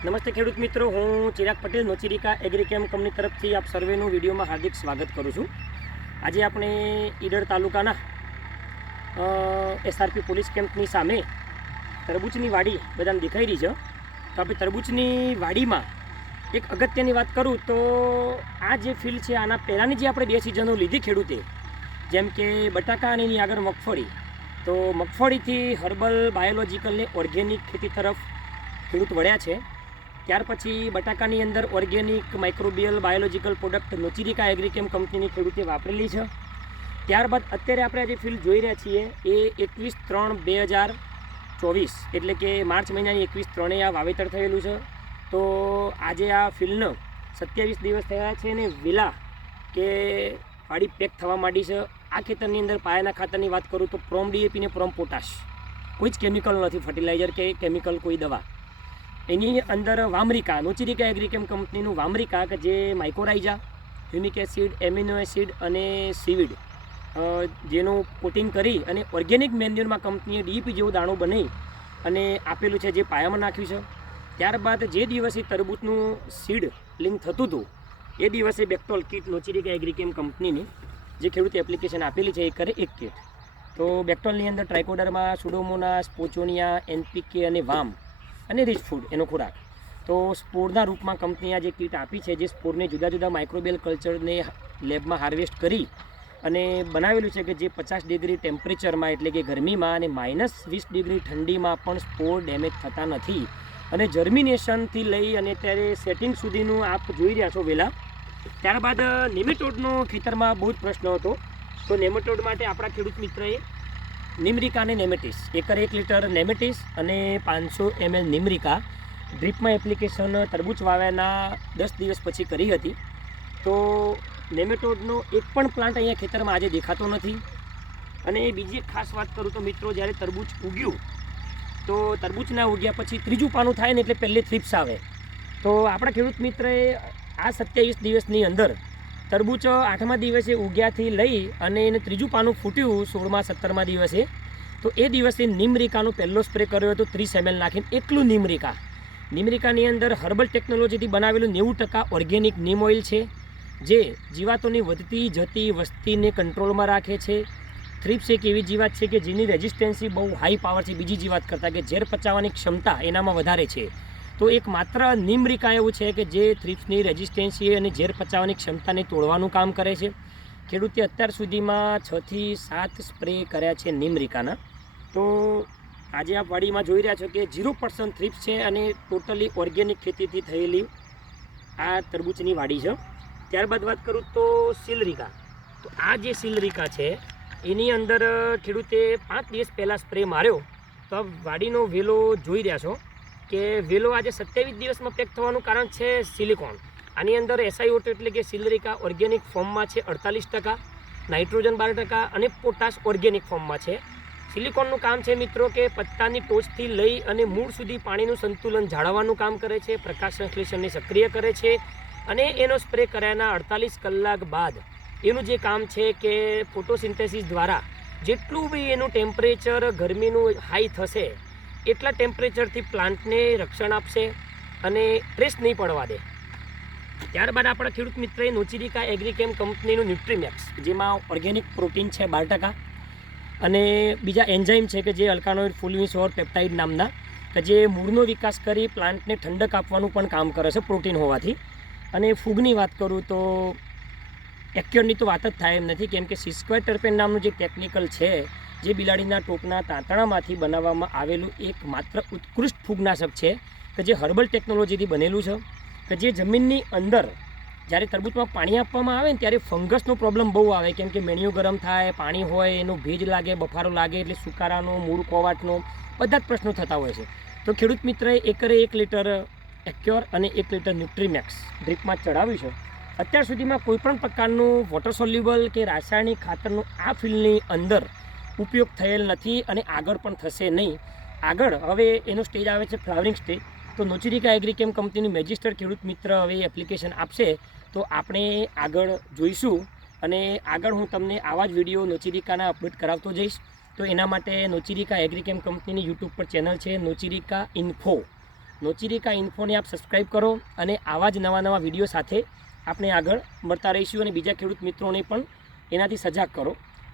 નમસ્તે ખેડૂત મિત્રો, હું ચિરાગ પટેલ, નોચિરિકા એગ્રીકેમ કંપની તરફથી આપ સર્વેનું વિડીયોમાં હાર્દિક સ્વાગત કરું છું. આજે આપણે ઈડર તાલુકાના એસઆરપી પોલીસ કેમ્પની સામે તરબૂચની વાડી બધાને દેખાઈ રહી છે. તો આપણે તરબૂચની વાડીમાં એક અગત્યની વાત કરું તો આ જે ફિલ્ડ છે, આના પહેલાંની જે આપણે બે સિઝનો લીધી ખેડૂતે, જેમ કે બટાકા અને એની આગળ મગફળી. તો મગફળીથી હર્બલ બાયોલોજિકલ ને ઓર્ગેનિક ખેતી તરફ ખેડૂત વળ્યા છે. ત્યાર પછી બટાકાની અંદર ઓર્ગેનિક માઇક્રોબિયલ બાયોલોજિકલ પ્રોડક્ટ નોચિરિકા એગ્રીકેમ કંપનીની ખેડૂતે વાપરેલી છે. ત્યારબાદ અત્યારે આપણે જે ફિલ્ડ જોઈ રહ્યા છીએ એ એકવીસ ત્રણ બે હજાર ચોવીસ, એટલે કે માર્ચ મહિનાની એકવીસ ત્રણે આ વાવેતર થયેલું છે. તો આજે આ ફિલ્ડનો સત્યાવીસ દિવસ થયા છે ને વિલા કે વાડી પેક થવા માંડી છે. આ ખેતરની અંદર પાયાના ખાતરની વાત કરું તો પ્રોમ ડીએપી ને પ્રોમ પોટાશ કોઈ જ કેમિકલ નથી ફર્ટિલાઇઝર કે કેમિકલ કોઈ દવા. એની અંદર વામરિકા નોચિરિકા એગ્રીકેમ કંપનીનું વામરિકા કે જે mycorrhiza humic acid amino acid અને સીવીડ જેનું કોટિંગ કરી અને ઓર્ગેનિક મેન્યુરમાં કંપનીએ ડીપી જેવું દાણું બની અને આપેલું છે જે પાયામાં નાખ્યું છે. ત્યારબાદ જે દિવસે તરબૂચનું સીડ લિંક થતું હતું, એ દિવસે બેક્ટોલ કીટ નોચિરિકા એગ્રીકેમ કંપનીની જે ખેડૂતે એપ્લિકેશન આપેલી છે એ કરે એક કીટ તો બેક્ટોલની અંદર ટ્રાઇકોડરમાં સુડોમોના સ્પોચોનિયા એનપીકે અને વામ અને રીચ ફૂડ એનો ખોરાક. તો સ્પોરના રૂપમાં કંપનીએ આ જે કીટ આપી છે, જે સ્પોરને જુદા જુદા માઇક્રોબેલ કલ્ચરને લેબમાં હાર્વેસ્ટ કરી અને બનાવેલું છે કે જે પચાસ ડિગ્રી ટેમ્પરેચરમાં એટલે કે ગરમીમાં અને માઇનસ વીસ ડિગ્રી ઠંડીમાં પણ સ્પોર ડેમેજ થતા નથી. અને જર્મિનેશનથી લઈ અને ત્યારે સેટિંગ સુધીનું આપ જોઈ રહ્યા છો વહેલા ત્યારબાદ નેમેટોડનો ખેતરમાં બહુ જ પ્રશ્ન હતો. તો નેમેટોડ માટે આપણા ખેડૂત મિત્રએ નિમરિકા અને નેમેટિસ. એકર એક લીટર નેમેટિસ અને પાંચસો એમએલ નિમરિકા ડ્રીપમાં એપ્લિકેશન તરબૂચ વાવ્યાના દસ દિવસ પછી કરી હતી. તો નેમેટોડનો એક પણ પ્લાન્ટ અહીંયા ખેતરમાં આજે દેખાતો નથી. અને બીજી એક ખાસ વાત કરું તો મિત્રો, જ્યારે તરબૂચ ઉગ્યું, તો તરબૂચના ઉગ્યા પછી ત્રીજું પાનું થાય ને એટલે પહેલે થ્રીપ્સ આવે. તો આપણા ખેડૂત મિત્રએ આ સત્યાવીસ દિવસની અંદર તરબૂચ આઠમા દિવસે ઉગ્યાથી લઈ અને એને ત્રીજું પાનું ફૂટ્યું સોળમા સત્તરમા દિવસે. તો એ દિવસે નિમરિકાનો પહેલો સ્પ્રે કર્યો હતો ત્રીસ એમએલ નાખીને. એકલું નિમરિકા. નિમરિકાની અંદર હર્બલ ટેકનોલોજીથી બનાવેલું નેવું ટકા ઓર્ગેનિક નીમ ઓઇલ છે, જે જીવાતોની વધતી જતી વસ્તીને કંટ્રોલમાં રાખે છે. થ્રીપ્સ એક એવી જીવાત છે કે જેની રેઝિસ્ટન્સી બહુ હાઈ પાવર છે. બીજી જીવાત કરતાં કે ઝેર પચાવવાની ક્ષમતા એનામાં વધારે છે. તો એક માત્ર નિમરિકા એવું છે કે જે થ્રીપ્સની રેઝિસ્ટન્સી અને ઝેર પચાવવાની ક્ષમતાને તોડવાનું કામ કરે છે. ખેડૂતે અત્યાર સુધીમાં છથી સાત સ્પ્રે કર્યા છે નિમરિકાના તો આજે આ વાડીમાં જોઈ રહ્યા છો કે ઝીરો પર્સન્ટ થ્રીપ્સ છે અને ટોટલી ઓર્ગેનિક ખેતીથી થયેલી આ તરબૂચની વાડી છે. ત્યારબાદ વાત કરું તો સિલરિકા તો આ જે સિલરિકા છે, એની અંદર ખેડૂતે પાંચ દિવસ પહેલાં સ્પ્રે માર્યો. તો આ વાડીનો વેલો જોઈ રહ્યા છો. કે વેલો આજે સત્યાવીસ દિવસમાં પેક થવાનું કારણ છે સિલિકોન. આની અંદર એસઆઈઓટ એટલે કે સિલરિકા ઓર્ગેનિક ફોર્મમાં છે અડતાલીસ ટકા, નાઇટ્રોજન બાર ટકા અને પોટાશ ઓર્ગેનિક ફોર્મમાં છે. સિલિકોનનું કામ છે મિત્રો કે પત્તાની ટોચથી લઈ અને મૂળ સુધી પાણીનું સંતુલન જાળવવાનું કામ કરે છે, પ્રકાશ સંશ્લેષણને સક્રિય કરે છે અને એનો સ્પ્રે કર્યાના અડતાલીસ કલાક બાદ એનું જે કામ છે કે ફોટોસિન્થેસિસ દ્વારા જેટલું બી એનું ટેમ્પરેચર ગરમીનું હાઈ થશે એટલા ટેમ્પરેચરથી પ્લાન્ટને રક્ષણ આપશે અને ટ્રેસ નહીં પડવા દે. ત્યારબાદ આપણા ખેડૂત મિત્રએ નોચિરિકા એગ્રીકેમ કંપનીનું ન્યુટ્રીમેક્સ જેમાં ઓર્ગેનિક પ્રોટીન છે બાર ટકા, અને બીજા એન્ઝાઇમ છે કે જે અલ્કાનોઇડ ફુલવિસોર પેપ્ટાઇડ નામના, કે જે મૂળનો વિકાસ કરી પ્લાન્ટને ઠંડક આપવાનું પણ કામ કરે છે પ્રોટીન હોવાથી. અને ફૂગની વાત કરું તો એક્યોરની તો વાત જ થાય એમ નથી, કેમ કે સિસ્ક્વેર ટર્પેન નામનું જે ટેકનિકલ છે જે બિલાડીના ટોપના તાંતણામાંથી બનાવવામાં આવેલું એક માત્ર ઉત્કૃષ્ટ ફૂગનાશક છે, કે જે હર્બલ ટેકનોલોજીથી બનેલું છે, કે જે જમીનની અંદર જ્યારે તરબૂચમાં પાણી આપવામાં આવે ને ત્યારે ફંગસનો પ્રોબ્લેમ બહુ આવે, કેમ કે મેણિયું ગરમ થાય, પાણી હોય, એનો ભેજ લાગે, બફારો લાગે, એટલે સુકારાનો, મૂળ કોવાટનો બધા જ પ્રશ્નો થતા હોય છે. તો ખેડૂત મિત્રએ એકરે એક લીટર એક્યોર અને એક લીટર ન્યુટ્રીમેક્સ ડ્રીપમાં ચડાવ્યું છે. અત્યાર સુધીમાં કોઈપણ પ્રકારનું વોટર સોલ્યુબલ કે રાસાયણિક ખાતરનું આ ફિલ્ડની અંદર ઉપયોગ થયેલ નથી અને આગળ પણ થશે નહીં. આગળ, હવે એનો સ્ટેજ આવે છે ફ્લાવરિંગ સ્ટેજ તો નોચિરિકા એગ્રીકેમ કંપનીનું મેજિસ્ટર ખેડૂત મિત્ર હવે એપ્લિકેશન આપશે. તો આપણે આગળ જોઈશું અને આગળ હું તમને આવા જ વીડિયો નોચિરિકાના અપલોડ કરાવતો જઈશ. તો એના માટે નોચિરિકા એગ્રીકેમ કંપનીની યુટ્યુબ પર ચેનલ છે નોચિરિકા ઇન્ફો. નોચિરિકા ઇન્ફોને આપ સબસ્ક્રાઈબ કરો અને આવા જ નવા નવા વીડિયો સાથે આપણે આગળ મળતા રહીશું અને બીજા ખેડૂત મિત્રોને પણ એનાથી સજાગ કરો.